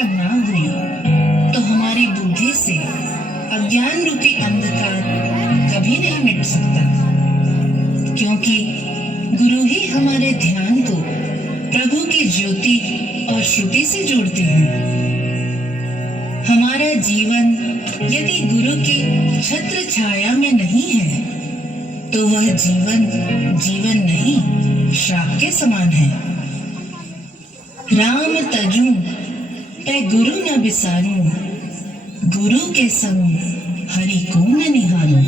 प्रतिष्ठा ना हुई तो हमारी बुद्धि से अज्ञान रूपी अंधकार कभी नहीं मिट सकता, क्योंकि गुरु ही हमारे ध्यान को प्रभु की ज्योति और श्रुति से जोड़ते हैं। हमारा जीवन यदि गुरु की छत्र छाया में नहीं है तो वह जीवन जीवन नहीं, श्राप के समान है। राम तजू तै गुरु न बिसारूं, गुरु के संग हरि को न निहारूं।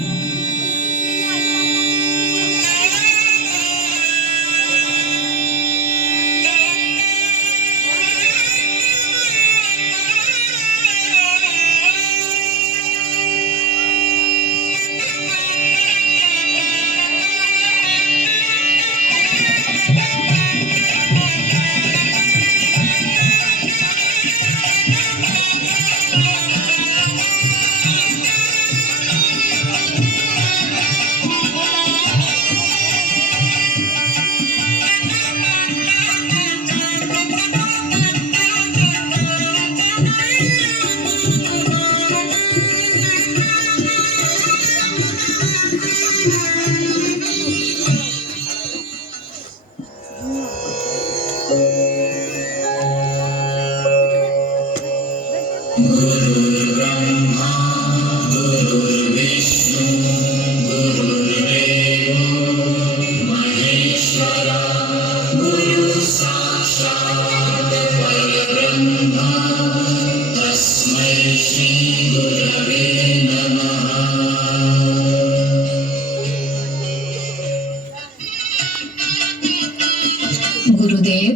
गुरुदेव,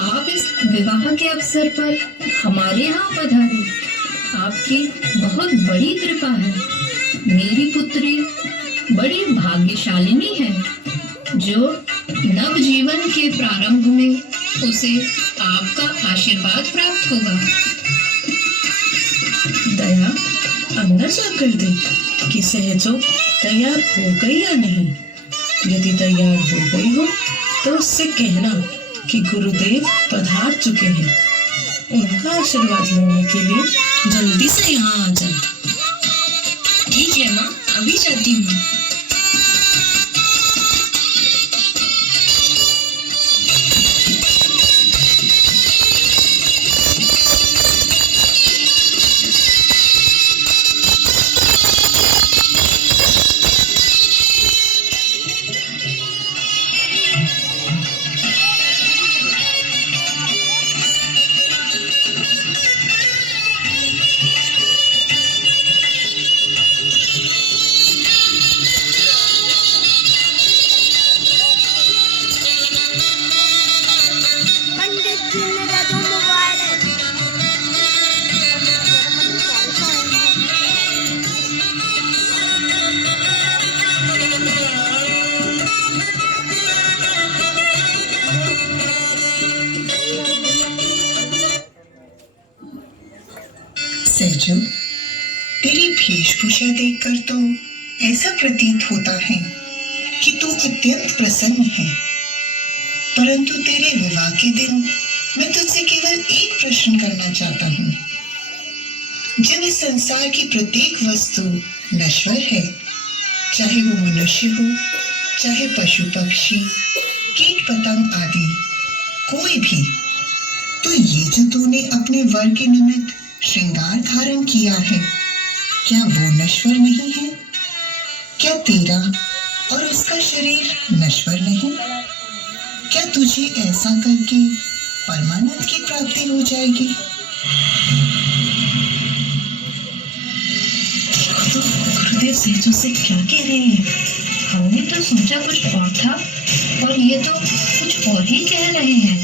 आप इस विवाह के अवसर पर हमारे यहाँ पधारे, आपकी बहुत बड़ी कृपा है। मेरी पुत्री बड़ी भाग्यशालिनी है जो नव जीवन के प्रारंभ में उसे आपका आशीर्वाद प्राप्त होगा। दया, अंदर जाकर देख कि सहजो तैयार हो गई या नहीं। यदि तैयार हो गई हो तो उससे कहना कि गुरुदेव पधार चुके हैं। उनका आशीर्वाद लेने के लिए जल्दी से यहाँ आ जाए। ठीक है माँ, अभी जाती हूँ। सहजो, तेरी वेशभूषा देखकर तो ऐसा प्रतीत होता है कि तू अत्यंत प्रसन्न है। परंतु तेरे विवाह के दिन मैं तुझसे केवल एक प्रश्न करना चाहता हूँ। जब इस संसार की प्रत्येक वस्तु नश्वर है, चाहे वो मनुष्य हो, चाहे पशु पक्षी, कीट पतंग आदि, कोई भी, तो ये जो तूने अपने वर के निमित्त श्रृंगार धारण किया है, क्या वो नश्वर नहीं है? क्या तेरा और उसका शरीर नश्वर नहीं? क्या तुझे ऐसा करके परमानंद की प्राप्ति हो जाएगी? देखो तो गुरुदेव सहजों से क्या कह रहे हैं। हमने तो सोचा कुछ और था और ये तो कुछ और ही कह रहे हैं।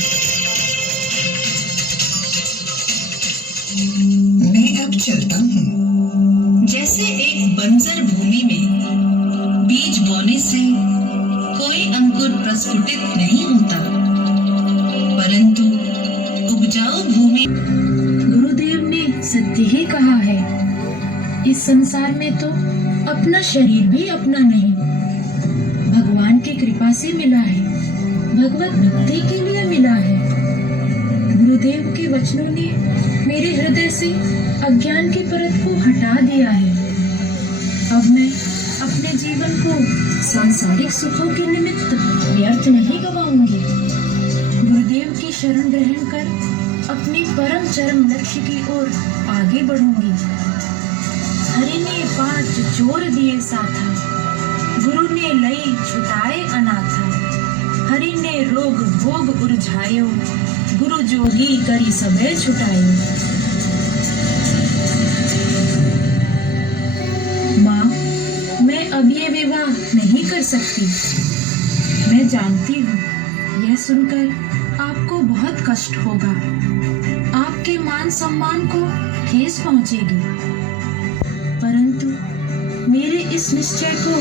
मैं अब चलता हूँ। जैसे एक बंजर भूमि में बीज बोने से कोई अंकुर प्रस्फुटित नहीं होता, परंतु उपजाऊ भूमि। गुरुदेव ने सत्य ही कहा है। इस संसार में तो अपना शरीर भी अपना नहीं, भगवान की कृपा से मिला है, भगवत भक्ति के लिए मिला है। गुरुदेव के वचनों ने मेरे हृदय से अज्ञान की परत को हटा दिया है। अब मैं अपने जीवन को सांसारिक सुखों के निमित्त व्यर्थ नहीं गवाऊंगी। गुरुदेव की शरण ग्रहण कर अपने परम चरम लक्ष्य की ओर आगे बढ़ूंगी। हरि ने 5 जोर दिए साथा, गुरु ने लई छुटाए अनाथा। हरि ने रोग भोग उरझायो, गुरु जोगी करी सबे छुटायो। माँ, मैं अब ये विवाह नहीं कर सकती। मैं जानती हूँ यह सुनकर आपको बहुत कष्ट होगा, आपके मान सम्मान को ठेस पहुंचेगी, परंतु मेरे इस निश्चय को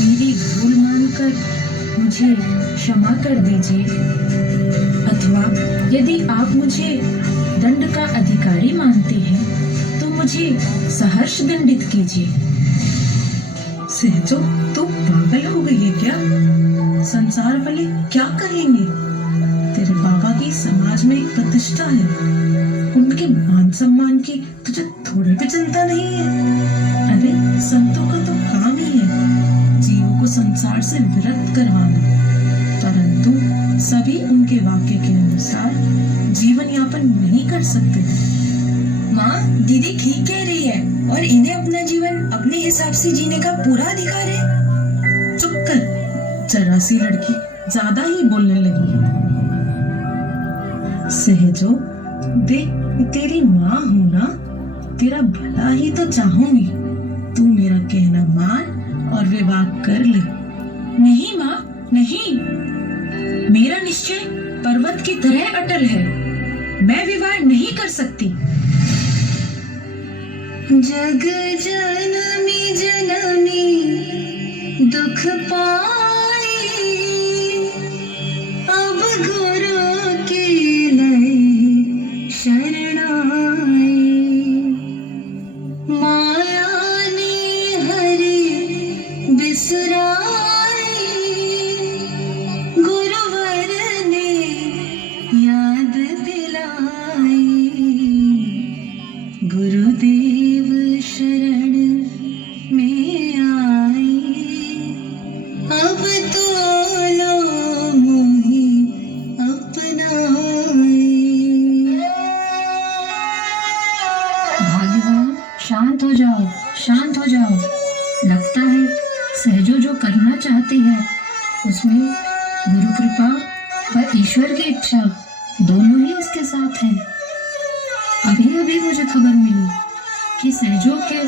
मेरी भूल मानकर मुझे क्षमा कर दीजिए, अथवा यदि आप मुझे दंड का अधिकारी मानते हैं तो मुझे सहर्ष दंडित कीजिए। सहजो, तू पागल हो गई है क्या? संसार वाले क्या कहेंगे? तेरे बाबा की समाज में एक प्रतिष्ठा है, उनके मान सम्मान की तुझे थोड़ी भी चिंता नहीं है। अरे संतों का तो काम ही है जीवों को संसार से विरक्त करवाना, परंतु सभी उनके वाक्य के अनुसार जीवन यापन नहीं कर सकते। माँ, दीदी ठीक कह रही है और इन्हें अपना जीवन अपने हिसाब से जीने का पूरा अधिकार है। चुप कर, जरा सी लड़की ज्यादा ही बोलने लगी। सहजो, देख तेरी माँ हूं ना, तेरा भला ही तो चाहूंगी। तू मेरा कहना मान और विवाह कर ले। नहीं माँ, नहीं, मेरा निश्चय पर्वत की तरह अटल है। मैं विवाह नहीं कर सकती। जग जनमी जनमी दुख पाए, अब गुरु के लय शरण आए। माया ने हरि बिसराए, गुरुवर ने याद दिलाई। गुरुदेव शरण में आई, अब तो लो मोहि अपनाई। भाग्यवान, शांत हो जाओ, शांत हो जाओ। लगता है सहजो जो करना चाहती है उसमें गुरु कृपा व ईश्वर की इच्छा दोनों ही इसके साथ है। अभी अभी मुझे खबर मिली कि सहजो के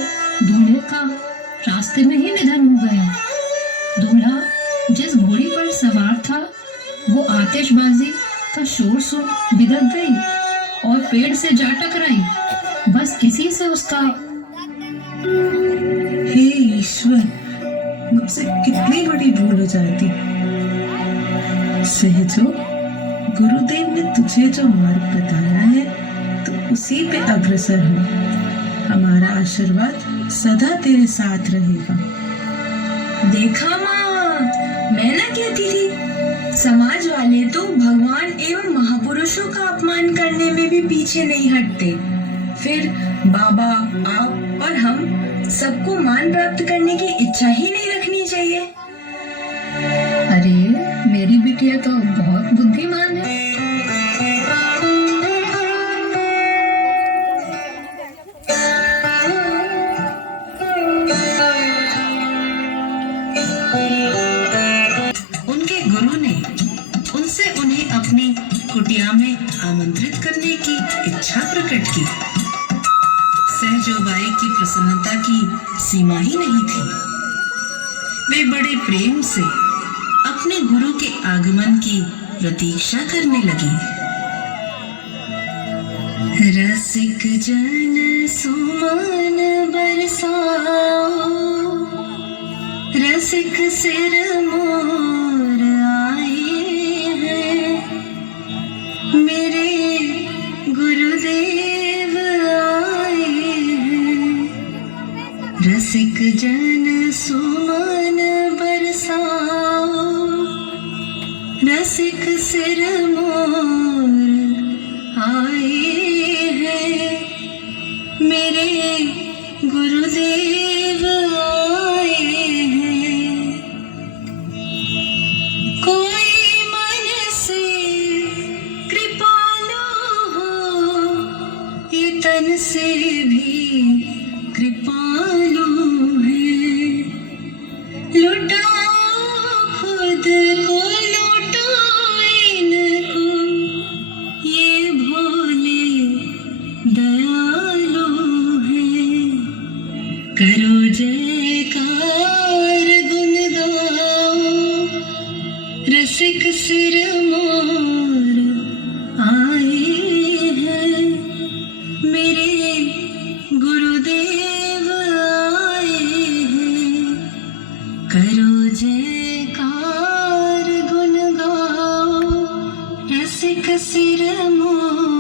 दूल्हे का रास्ते में ही निधन हो गया। दूल्हा जिस घोड़ी पर सवार था वो आतिशबाजी का शोर सुन बिदक गई और पेड़ से जा टकराई। बस इसी से उसका। हे ईश्वर, मुझसे कितनी बड़ी भूल हो जाती। सहजो, गुरुदेव ने तुझे जो मार्ग बताया है तो उसी पे अग्रसर हो। हमारा आशीर्वाद सदा तेरे साथ रहेगा। देखा माँ, मैं ना कहती थी, समाज वाले तो भगवान एवं महापुरुषों का अपमान करने में भी पीछे नहीं हटते। फिर बाबा, आप और हम सबको मान प्राप्त करने की इच्छा ही नहीं रखनी चाहिए। अरे मेरी बिटिया तो बहुत बुद्धिमान है। उनके गुरु ने उनसे उन्हें अपनी कुटिया में आमंत्रित करने की इच्छा प्रकट की। सहजोबाई की प्रसन्नता की सीमा ही नहीं थी। वे बड़े प्रेम से अपने गुरु के आगमन की प्रतीक्षा करने लगी। रसिक जन सुमन बरसाओ, रसिक सिर मोर आए हैं, मेरे गुरुदेव आए हैं। रसिक जन सुमन बरसाओ, रसिक सिर मोर आए हैं। से भी कृपालु है। लुटाओ खुद को, लुटाओ इनको, ये भोले दयालु है। करो जयकार, गुन गाओ, रसिक सिर मोर आए हैं। मेरे गुरुदेव आए हैं। करो जयकार, गुन गाओ, रसिक सिर मोर